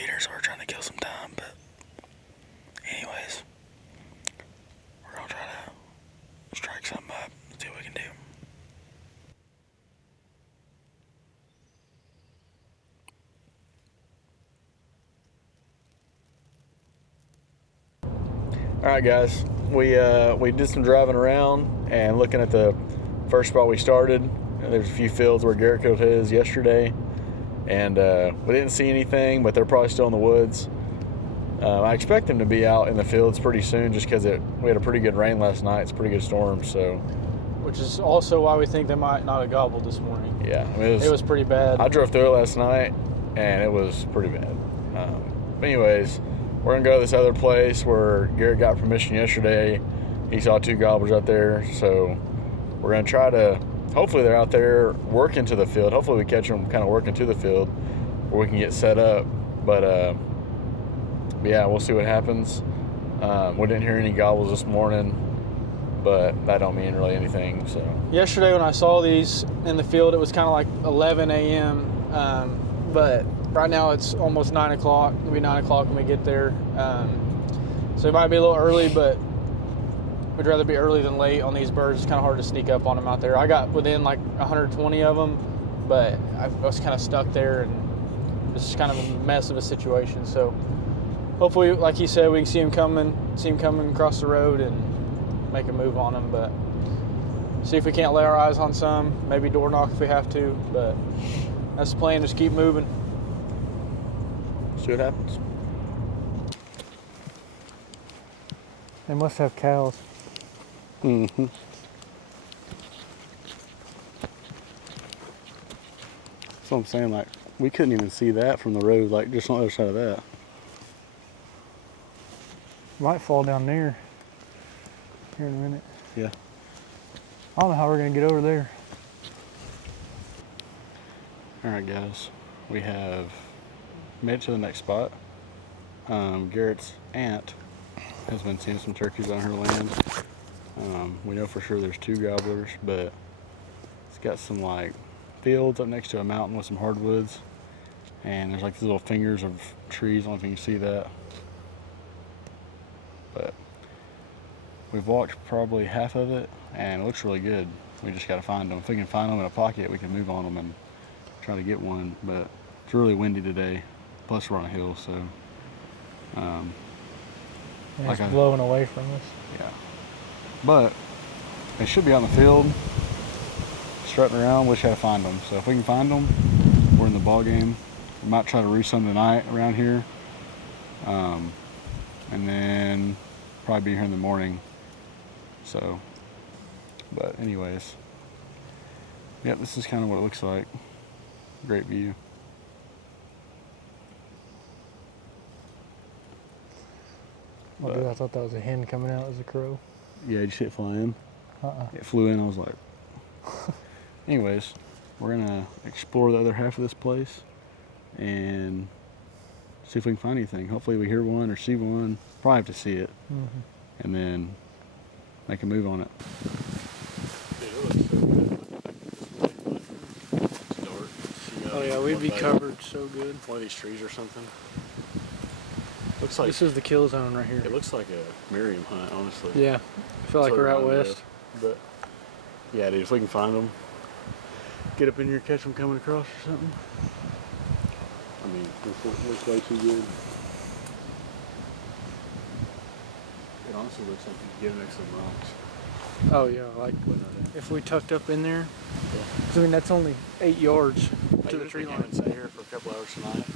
later, so we're trying to kill some time. But anyways, we're gonna try to strike something up, see what we can do. All right, guys, we did some driving around and looking at the first spot we started. There's a few fields where Garrett killed his yesterday, and we didn't see anything, but they're probably still in the woods. I expect them to be out in the fields pretty soon, just because we had a pretty good rain last night. It's a pretty good storm, so. Which is also why we think they might not have gobbled this morning. Yeah, I mean, it was pretty bad. I drove through it last night, and it was pretty bad. But anyways, we're gonna go to this other place where Garrett got permission yesterday. He saw 2 gobblers out there, so we're gonna try to. Hopefully they're out there working to the field. Hopefully we catch them kind of working to the field, where we can get set up. But yeah, we'll see what happens. We didn't hear any gobbles this morning, but that don't mean really anything. So yesterday when I saw these in the field, it was kind of like 11 a.m. But right now it's almost 9 o'clock. It'll be 9 o'clock when we get there. So it might be a little early, but we'd rather be early than late on these birds. It's kind of hard to sneak up on them out there. I got within like 120 of them, but I was kind of stuck there, and it's kind of a mess of a situation. So hopefully, like he said, we can see him coming across the road and make a move on him. But see if we can't lay our eyes on some. Maybe door knock if we have to. But that's the plan. Just keep moving. see what happens. They must have cows. Mm-hmm. That's what I'm saying. Like, we couldn't even see that from the road. Like, just on the other side of that. Might fall down there here in a minute. Yeah. I don't know how we're gonna get over there. All right, guys. We have made it to the next spot. Garrett's aunt has been seeing some turkeys on her land. We know for sure there's 2 gobblers, but it's got some like fields up next to a mountain with some hardwoods, and there's like these little fingers of trees. I don't know if you can see that, but we've walked probably half of it, and it looks really good. We just got to find them. If we can find them in a pocket, we can move on them and try to get one. But it's really windy today, plus we're on a hill, so And like it's blowing away from us. Yeah. But they should be on the field, strutting around. Wish how to find them. So if we can find them, we're in the ball game. We might try to roost some tonight around here, and then probably be here in the morning. So, but anyways, yeah, this is kind of what it looks like. Great view. Oh, dude, I thought that was a hen coming out as a crow. Yeah, did you see it fly in? Uh-uh. It flew in. I was like, anyways, we're gonna explore the other half of this place and see if we can find anything. Hopefully we hear one or see one. Probably have to see it, and then make a move on it. Oh yeah, we'd be covered so good. One of these trees or something. Looks like This is the kill zone right here. it looks like a Miriam hunt, honestly. Yeah, I feel like we're out west. But yeah, dude, if we can find them, get up in here, catch them coming across or something. I mean, it looks way too good. It honestly looks like you could get next to some rocks. Oh yeah, like if we tucked up in there. Yeah. 'Cause I mean that's only 8 yards to the tree line. Stay here for a couple hours tonight.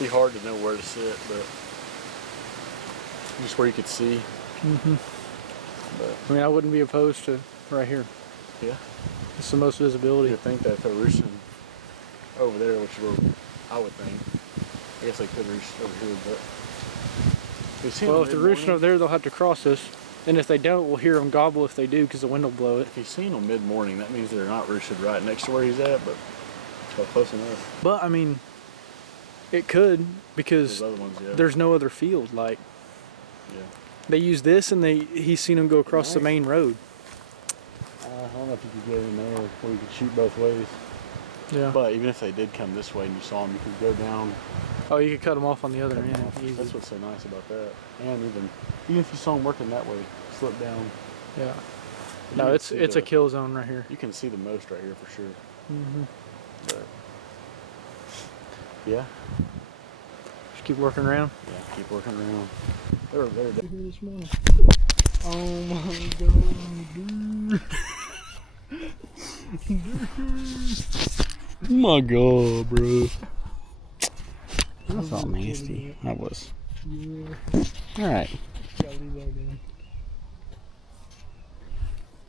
Be hard to know where to sit, but just where you could see. But I mean, I wouldn't be opposed to right here. yeah, It's the most visibility. you'd think that if they're roosting over there, which is where I would think. I guess they could roost over here, but Well, if they're roosting over there, they'll have to cross us. And if they don't, we'll hear them gobble if they do, because the wind will blow it. If he's seen them mid-morning, that means they're not roosted right next to where he's at, but close enough. But I mean, it could, because Those other ones, yeah. there's no other field. Like Yeah. they use this, and he's seen them go across the main road. I don't know if you could get in there where you could shoot both ways. Yeah. But even if they did come this way and you saw them, you could go down. Oh, you could cut them off on the other end. Easy. That's what's so nice about that. And even if you saw them working that way, slip down. Yeah. No, it's a kill zone right here. You can see the most right here for sure. Mm-hmm. But yeah. Just keep working around. Yeah, keep working around. They're here this morning. Oh my god. Oh my god, bro. That's all nasty. That was. Yeah. Alright. Gotta leave that in.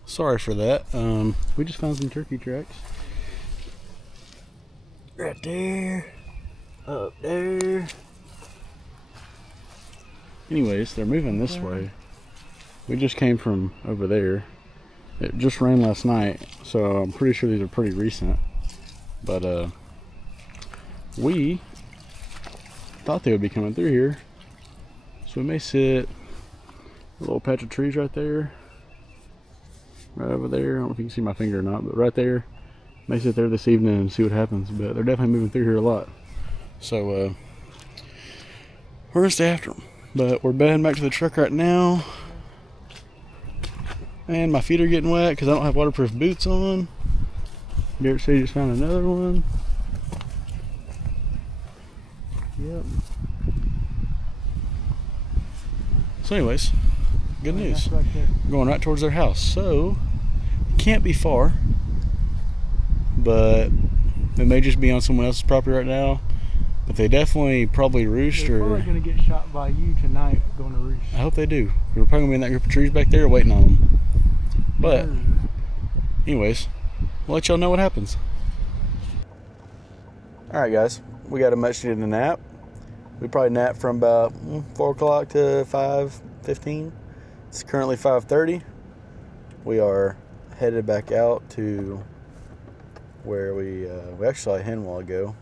Sorry for that. We just found some turkey tracks. Right there. Up there. Anyways, they're moving this way. We just came from over there. It just rained last night, so I'm pretty sure these are pretty recent. But we thought they would be coming through here. So we may sit a little patch of trees right there. Right over there. I don't know if you can see my finger or not, but right there. May sit there this evening and see what happens. But they're definitely moving through here a lot. So we're gonna stay after them. But we're bedding back to the truck right now. And my feet are getting wet because I don't have waterproof boots on. Derek said he just found another one. Yep. So anyways, good news. Right there. Going right towards their house. So, it can't be far. But it may just be on someone else's property right now. But they definitely probably roost. They're probably going to get shot by you tonight going to roost. I hope they do. We're probably going to be in that group of trees back there waiting on them. But, anyways, we'll let y'all know what happens. Alright guys, we got a much needed nap. We probably napped from about 4 o'clock to 5:15. It's currently 5:30. We are headed back out to where we actually saw a hen a while ago.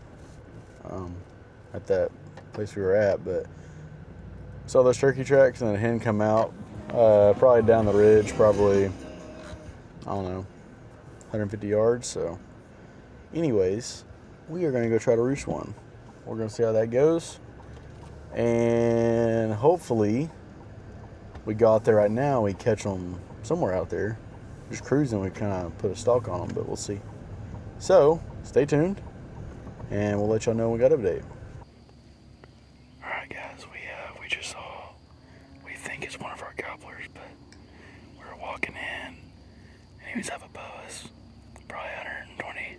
At that place we were at, but saw those turkey tracks and a hen come out probably down the ridge, probably, I don't know, 150 yards. So anyways, we are going to go try to roost one. We're going to see how that goes, and hopefully we go out there right now, we catch them somewhere out there just cruising. We kind of put a stalk on them, but we'll see. So stay tuned and we'll let y'all know when we got an update. Alright guys, we just saw, we think it's one of our gobblers, but we were walking in and he was up above us, probably 120,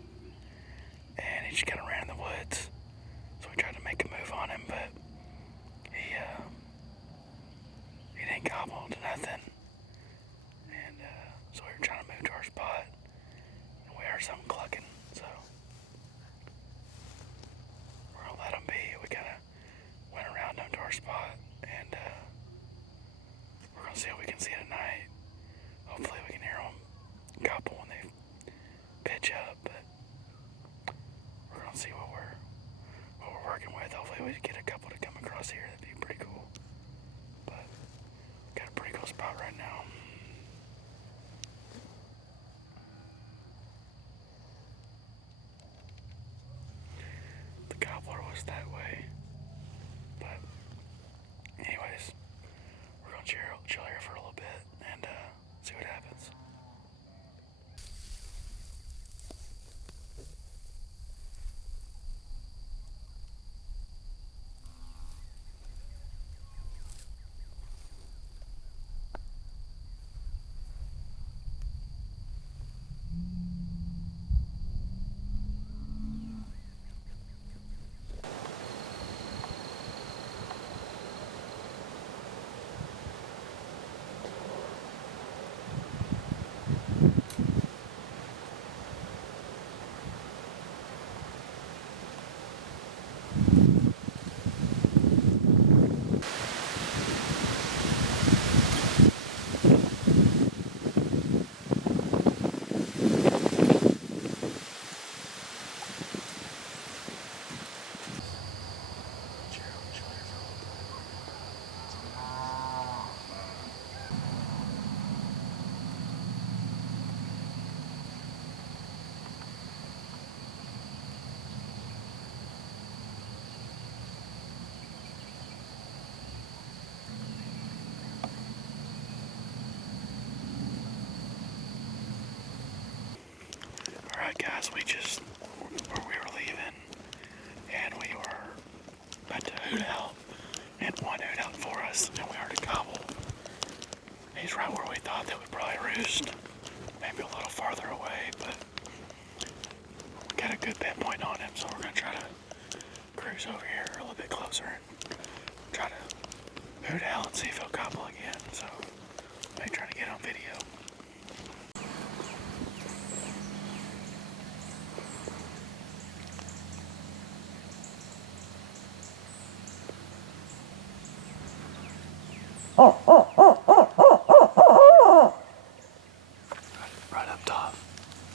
and he just kind of ran in the woods. So we tried to make a move on him, but he didn't gobble to nothing. And so we were trying to move to our spot and we heard something clucking, so we're gonna let him be. We kind of went around him to our spot, and we're gonna see what we can see tonight. Hopefully we can hear them gobble when they pitch up, but we're gonna see what we're working with. Hopefully we get a couple to come across here. That'd be pretty cool. But got a pretty cool spot right now. guys, we were leaving, and we were about to hoot out, and one hoot out for us, and we heard a gobble. He's right where we thought they would probably roost, maybe a little farther away, but we got a good pinpoint on him, so we're gonna try to cruise over here a little bit closer and try to hoot out and see if he'll gobble again. So maybe try to get on video. Right up top,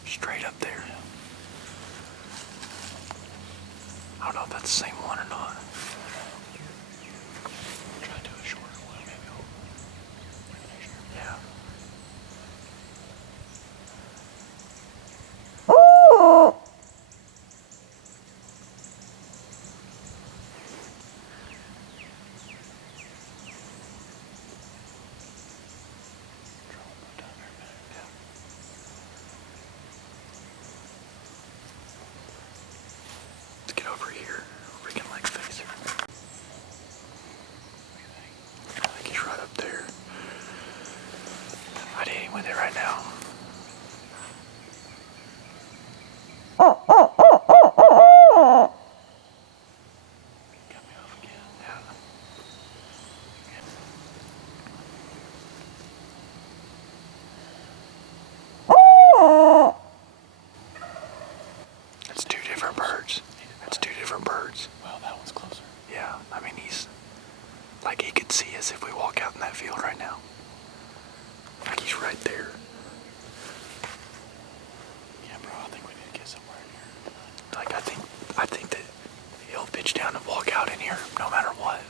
straight up there. I don't know if that's the same one or not. Try to do a shorter one, maybe. Yeah. Let's get over here. We can like face her. I think he's right up there. I'd hit him with it right now. Got me off again. Yeah. That's two different birds. That's two different birds. Well, that one's closer. Yeah, I mean, he's like he could see us if we walk out in that field right now. Like he's right there. Yeah, bro, I think we need to get somewhere in here. Like I think that he'll pitch down and walk out in here no matter what.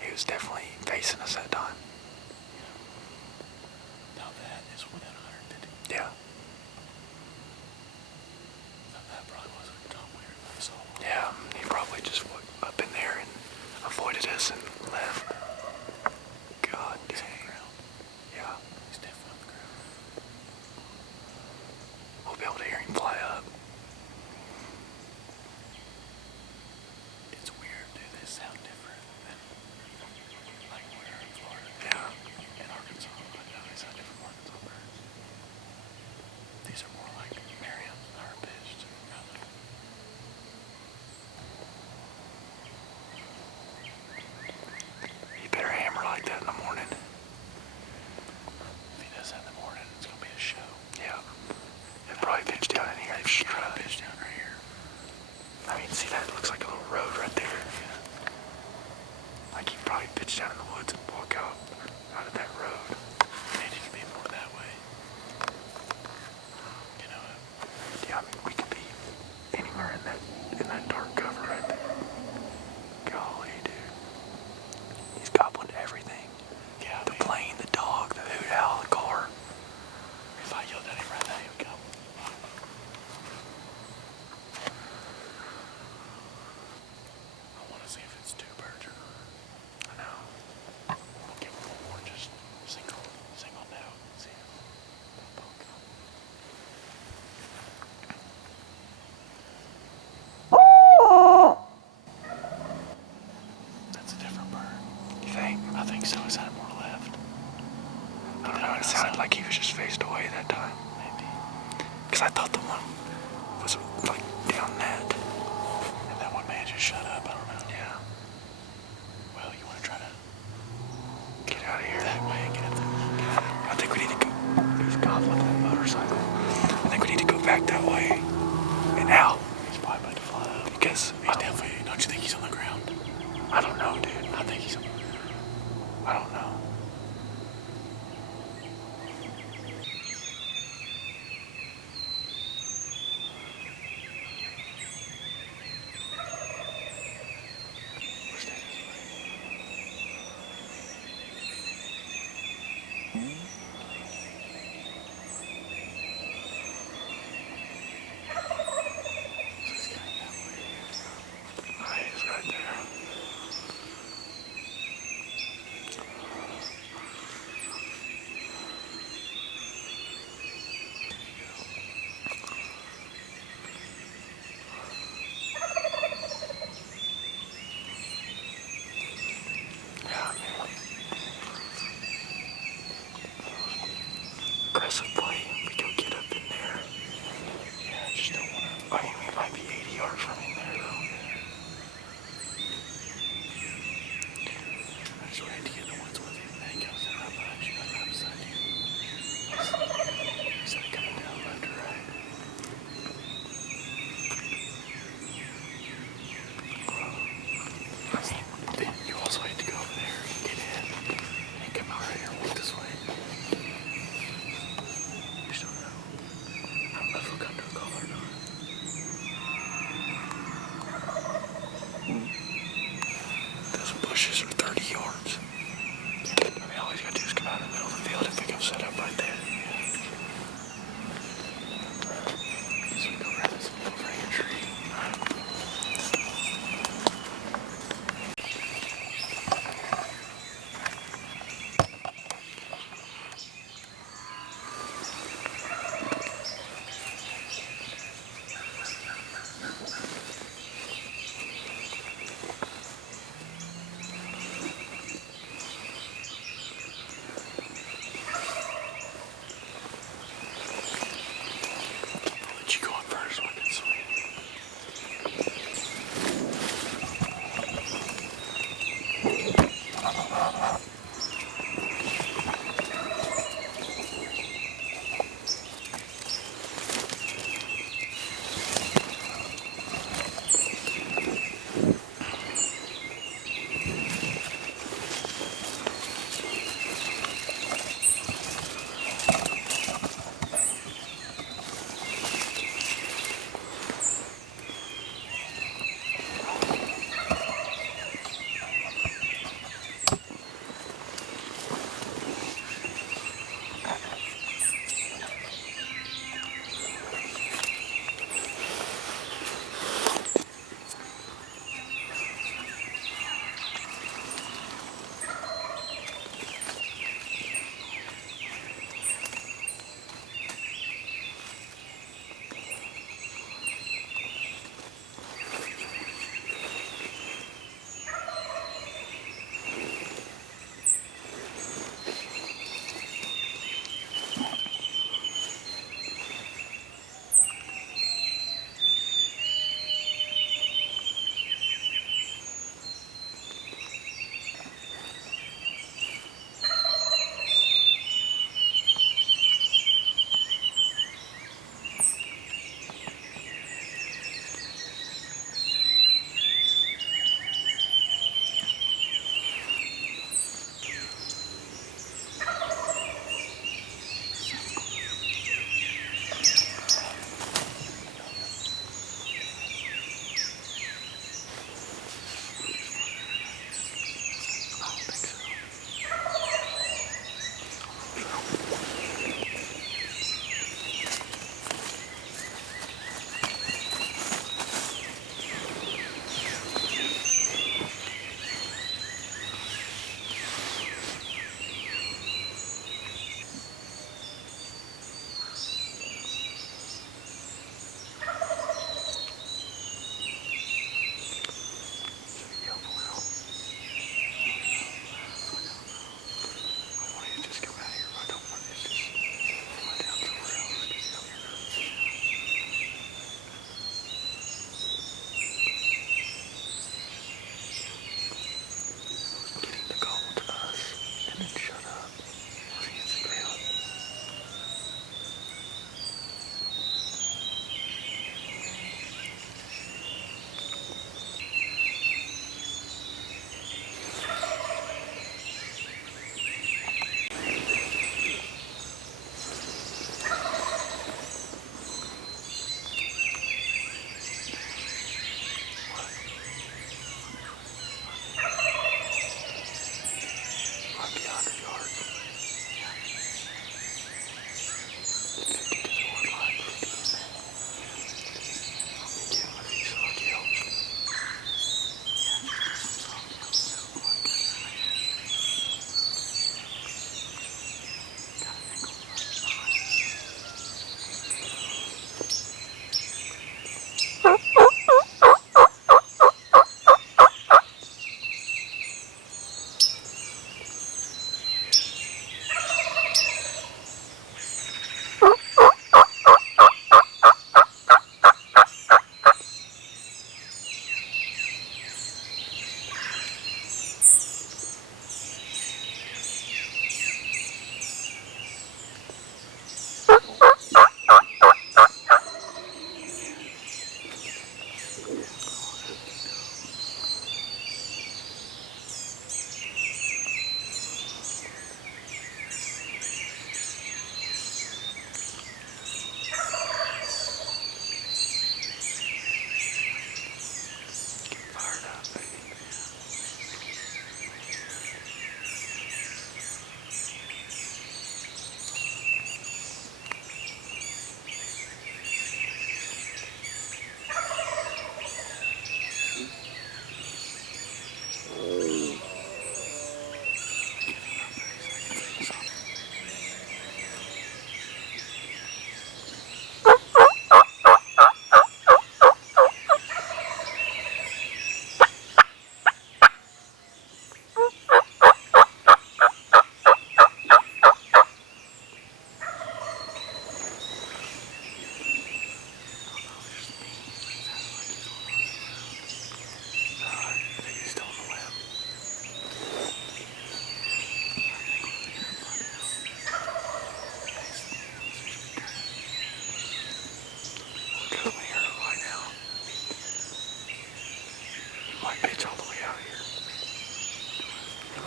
He was definitely facing us that time. Now that is within 150. Yeah. That probably wasn't Tom Weir. Yeah, he probably just went up in there and avoided us and left. God dang. He's on the ground. Yeah. He's definitely on the ground. We'll be able to hear him fly up. It's weird, dude. They sound different than like we're in Florida. Yeah. In Arkansas. I know they sound different from Arkansas birds. These are more like Merriam's, higher pitched. You better hammer like that in the morning. If he does that in the morning, it's gonna be a show. Yeah. It'll probably pitch down in here. It's straight pitch down right here. I mean, see that? It looks like a little road right there. Yeah. Like he probably pitch down in the woods and walk out of that road. Maybe it could be more that way. You know what? Yeah, I mean, we could be anywhere in that dark cover right there. Golly, dude. He's gobbling everything. Yeah, the plane, the dog, the hoot owl, the car. If I yelled at him right now, he would gobble. I want to see if it's two birds or not. I know. We'll give him one more, just single note. See him. Poke. That's a different bird. You think? I think so. Is that more left? I don't know. It sounded like he was just faced away that time. Maybe. Because I thought the one was like down that. And that one man just shut up. I don't know. Yeah. Well, you want to try to get out of here? That way and get up there. I think we need to go. He's gobbling that motorcycle. I think we need to go back that way and out. He's probably about to fly up. Because he's definitely. Don't you think he's on the ground? I don't know, dude. I think he's on the ground. I don't know. He's right there.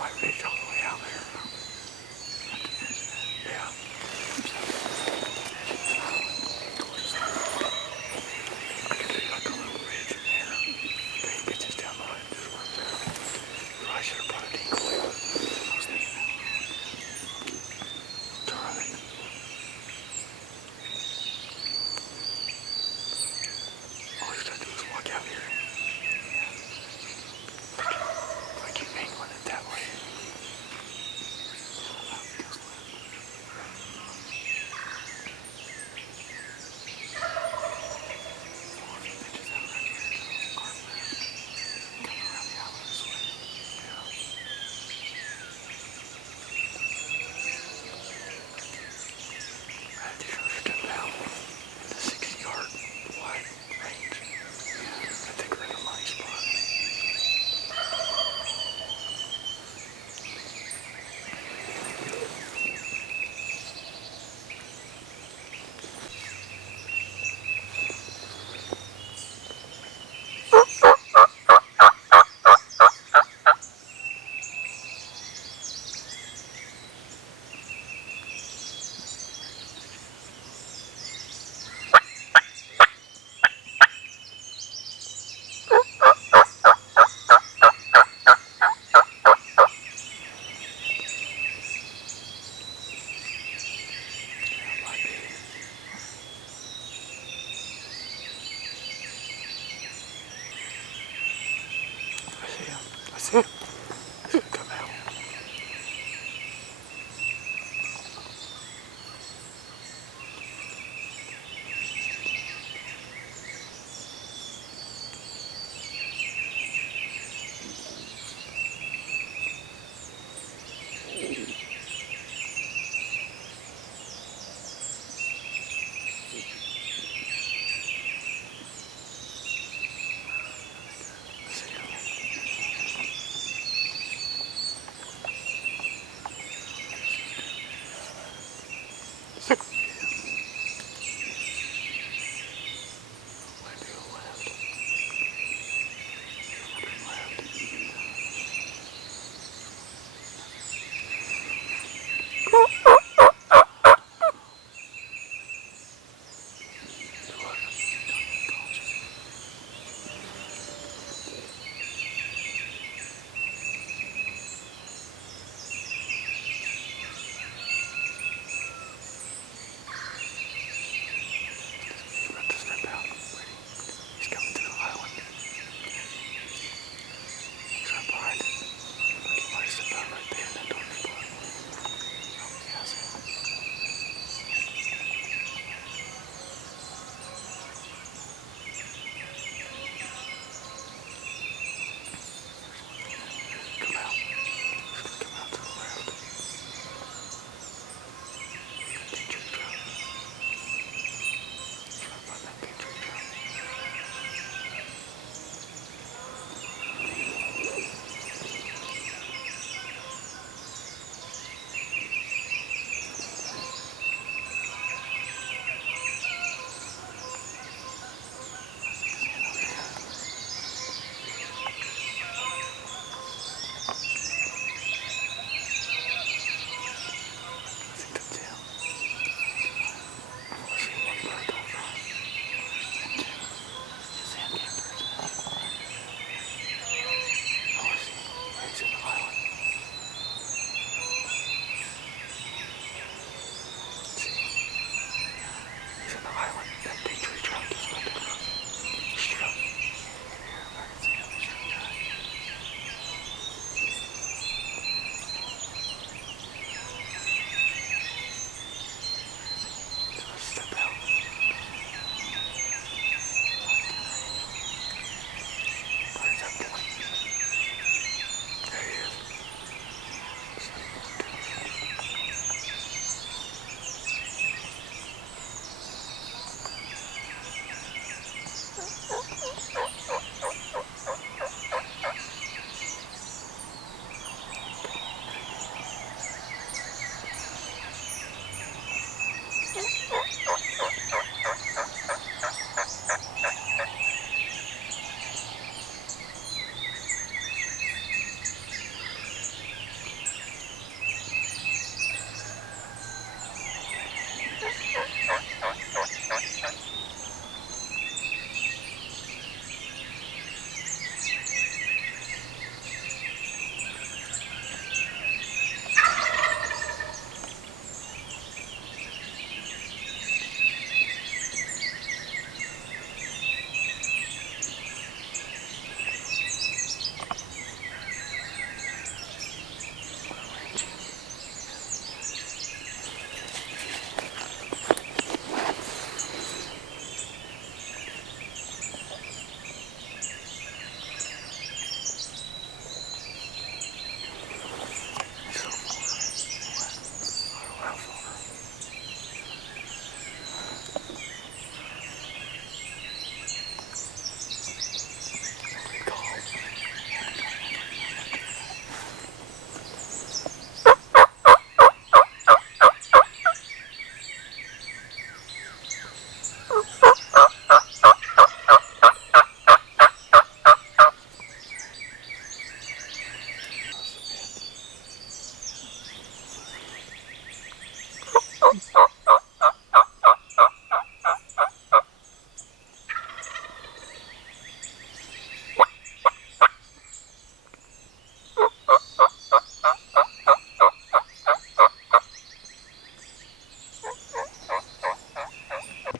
might reach all the way out there. Yeah. I could do like a little ridge in there. Okay, he pitches down the line, just right there. I should have brought a decoy. I was thinking that. It's alright. All you gotta do is walk out here. If I keep angling it that way. I see him. Come out.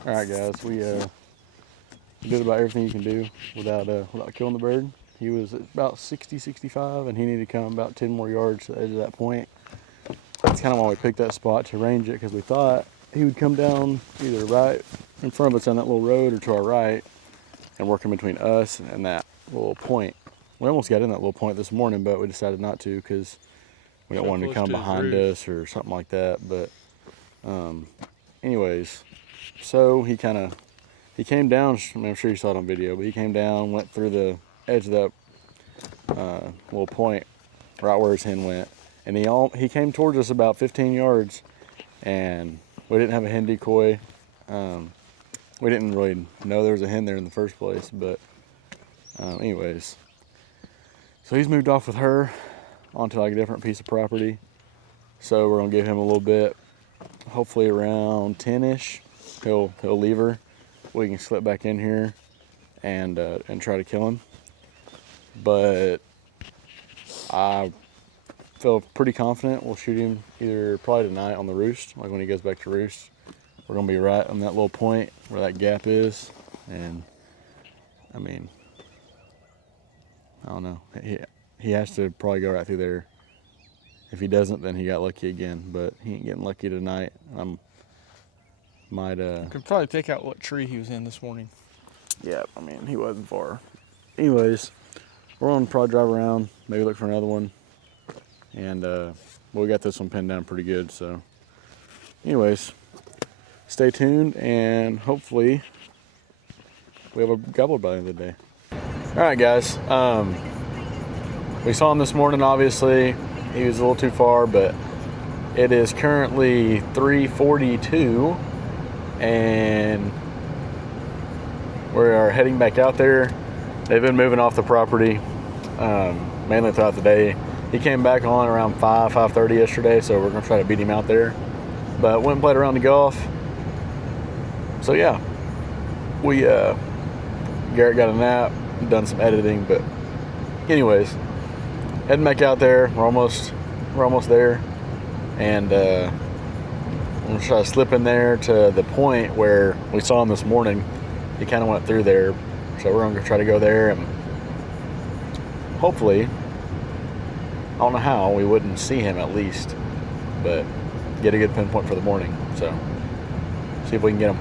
All right, guys, we did about everything you can do without killing the bird. He was at about 60, 65, and he needed to come about 10 more yards to the edge of that point. That's kind of why we picked that spot to range it, because we thought he would come down either right in front of us on that little road or to our right and work in between us and that little point. We almost got in that little point this morning, but we decided not to because we don't want him to come behind us or something like that. But anyways, so he came down. I mean, I'm sure you saw it on video, but he came down, went through the edge of that little point right where his hen went, and he came towards us about 15 yards, and we didn't have a hen decoy. We didn't really know there was a hen there in the first place, but anyways, so he's moved off with her onto like a different piece of property. So we're gonna give him a little bit, hopefully around 10-ish. He'll leave her. We can slip back in here and try to kill him. But I feel pretty confident we'll shoot him either probably tonight on the roost, like when he goes back to roost. We're gonna be right on that little point where that gap is, and I mean, I don't know. He has to probably go right through there. If he doesn't, then he got lucky again. But he ain't getting lucky tonight. Could probably pick out what tree he was in this morning. Yeah, I mean, he wasn't far. Anyways, we're gonna probably drive around, maybe look for another one, and we got this one pinned down pretty good. So, anyways, stay tuned, and hopefully we have a gobbler by the end of the day. All right, guys. We saw him this morning. Obviously, he was a little too far, but it is currently 3:42, and we are heading back out there. They've been moving off the property mainly throughout the day. He came back on around 5:30 yesterday, so we're gonna try to beat him out there. But went and played around the golf. So yeah, we Garrett got a nap, done some editing, but anyways, heading back out there. We're almost there, and I'm gonna try to slip in there to the point where we saw him this morning. He kind of went through there, so we're gonna try to go there, and hopefully, I don't know how, we wouldn't see him at least, but get a good pinpoint for the morning. So see if we can get him.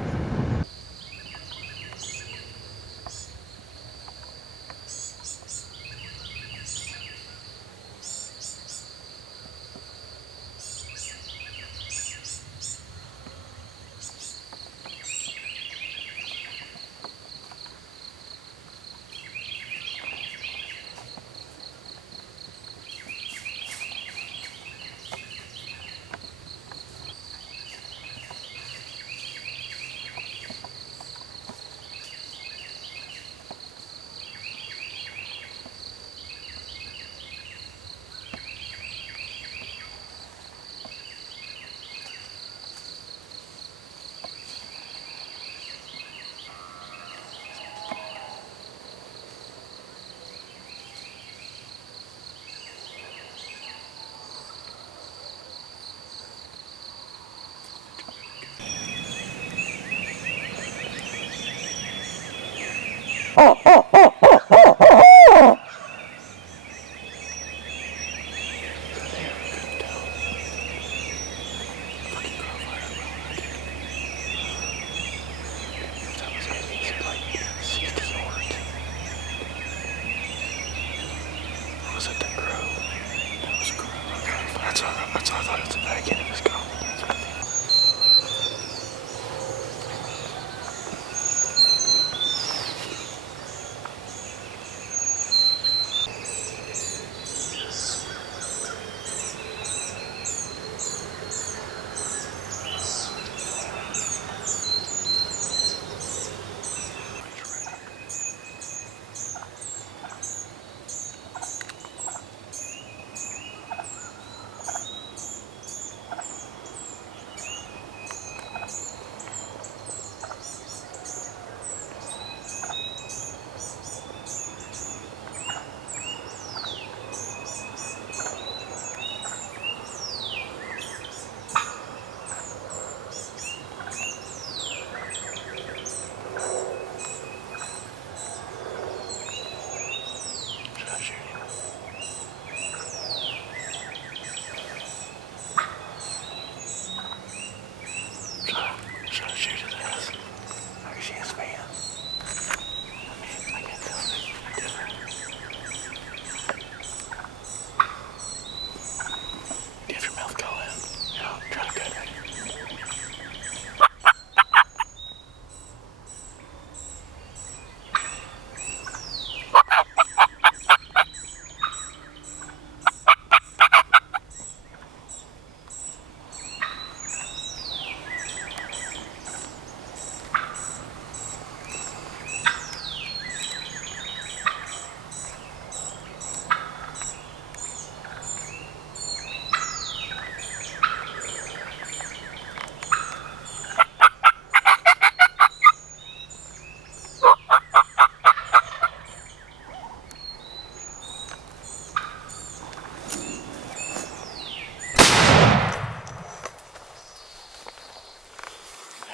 That's what I thought it was the back end of his gobbler.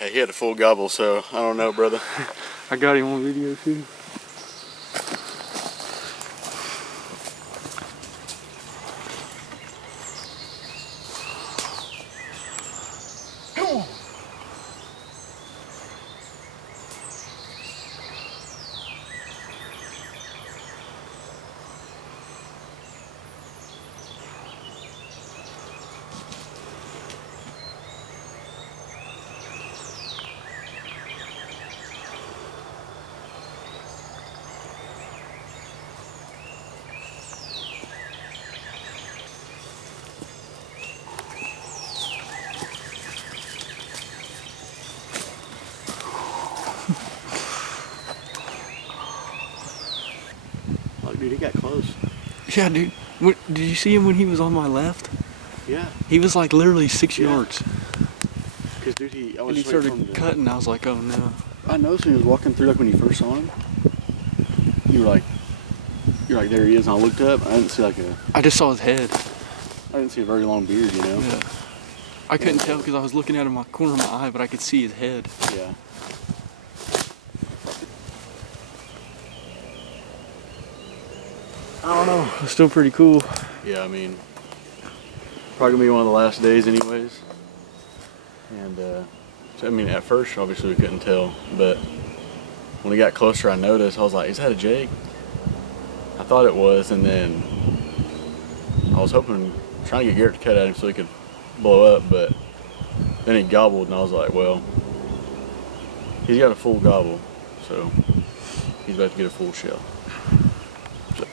Hey, he had a full gobble, so I don't know, brother. I got him on video too. Oh, dude, he got close. Yeah, dude. Did you see him when he was on my left? Yeah. He was like literally 6 Yeah. yards. Because, dude, And he started cutting. I was like, oh no. I noticed when he was walking through, like when you first saw him, you're like, there he is. And I looked up. I didn't see I just saw his head. I didn't see a very long beard, you know? Yeah. I couldn't tell because I was looking at him in my corner of my eye, but I could see his head. Yeah. I don't know. It's still pretty cool. Yeah, I mean, probably gonna be one of the last days anyways. And, so, I mean, at first, obviously, we couldn't tell, but when we got closer, I noticed, I was like, is that a Jake? I thought it was, and then I was hoping, trying to get Garrett to cut at him so he could blow up, but then he gobbled, and I was like, well, he's got a full gobble, so he's about to get a full shell. So.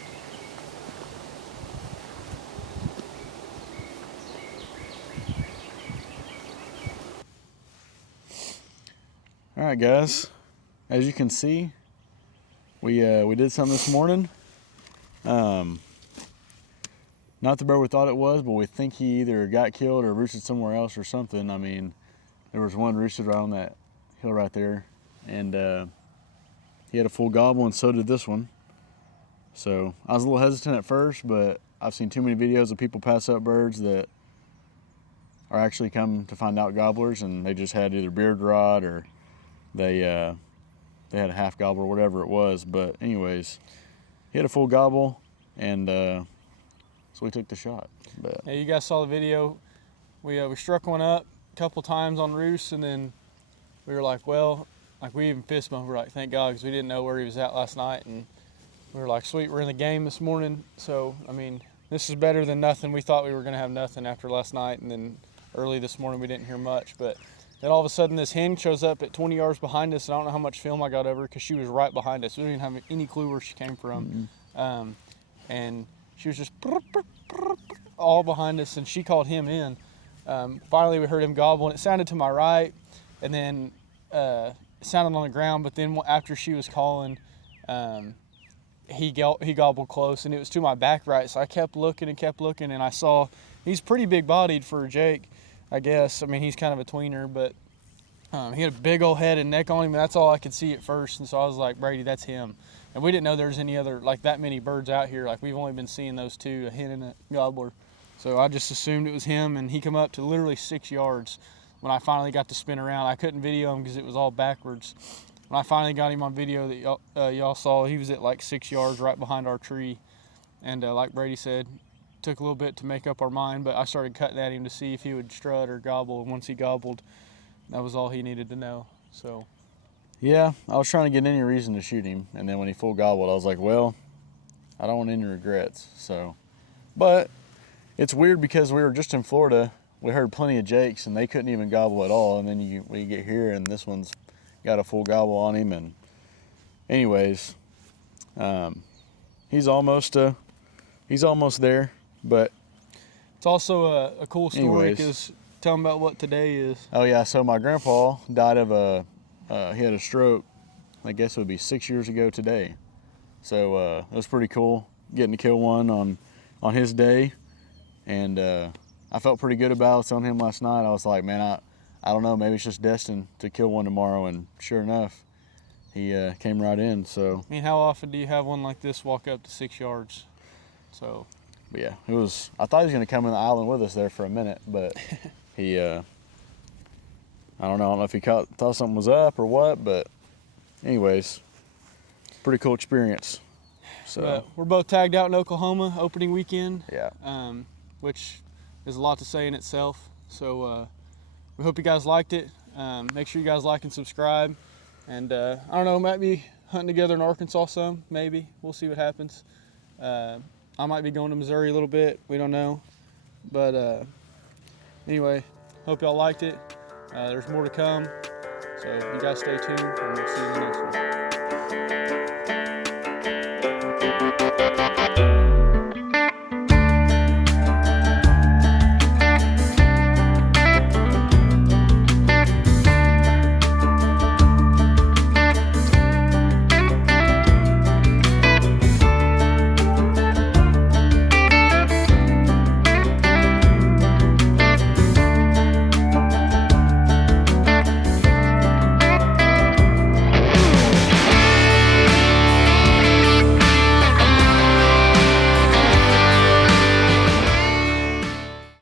All right, guys. As you can see, we did something this morning. Not the bird we thought it was, but we think he either got killed or roosted somewhere else or something. I mean, there was one roosted right on that hill right there, and he had a full gobble, and so did this one. So I was a little hesitant at first, but I've seen too many videos of people pass up birds that are actually come to find out gobblers, and they just had either beard rot or they had a half gobble or whatever it was. But anyways, he had a full gobble, and so we took the shot. But Yeah, you guys saw the video. We struck one up a couple times on roost, and then we were like, well, like we even fist bumped. We were like, thank God, because we didn't know where he was at last night, and we were like, sweet, we're in the game this morning. So I mean, this is better than nothing. We thought we were gonna have nothing after last night, and then early this morning we didn't hear much, but then all of a sudden this hen shows up at 20 yards behind us, and I don't know how much film I got over because she was right behind us. We didn't have any clue where she came from. And she was just all behind us, and she called him in. Finally we heard him gobble, and it sounded to my right, and then it sounded on the ground, but then after she was calling, he gobbled close, and it was to my back right, so I kept looking, and I saw he's pretty big bodied for a Jake, I guess. I mean, he's kind of a tweener, but he had a big old head and neck on him, and that's all I could see at first. And so I was like, Brady, that's him. And we didn't know there's any other, like, that many birds out here. Like, we've only been seeing those two, a hen and a gobbler. So I just assumed it was him, and he come up to literally 6 yards when I finally got to spin around. I couldn't video him because it was all backwards. When I finally got him on video that y'all saw, he was at like 6 yards right behind our tree. And like Brady said, took a little bit to make up our mind, but I started cutting at him to see if he would strut or gobble, and once he gobbled, that was all he needed to know. So yeah, I was trying to get any reason to shoot him, and then when he full gobbled, I was like, well, I don't want any regrets. So, but it's weird because we were just in Florida, we heard plenty of Jakes, and they couldn't even gobble at all, and then we get here, and this one's got a full gobble on him. And anyways, he's almost there. But it's also a cool story, anyways. because tell them about what today is. Oh yeah, so my grandpa died of he had a stroke, I guess it would be 6 years ago today. So it was pretty cool getting to kill one on his day, and I felt pretty good about it. Telling him last night, I was like, man, I don't know, maybe it's just destined to kill one tomorrow, and sure enough, he came right in. So I mean, how often do you have one like this walk up to 6 yards? So but yeah, it was. I thought he was gonna come in the island with us there for a minute, but he I don't know if he thought something was up or what, but anyways, pretty cool experience. So But we're both tagged out in Oklahoma opening weekend. yeah. Which is a lot to say in itself. So we hope you guys liked it. Make sure you guys like and subscribe. And I don't know, might be hunting together in Arkansas some, maybe. We'll see what happens. I might be going to Missouri a little bit. We don't know. But anyway, hope y'all liked it. There's more to come. So you guys stay tuned, and we'll see you in the next one.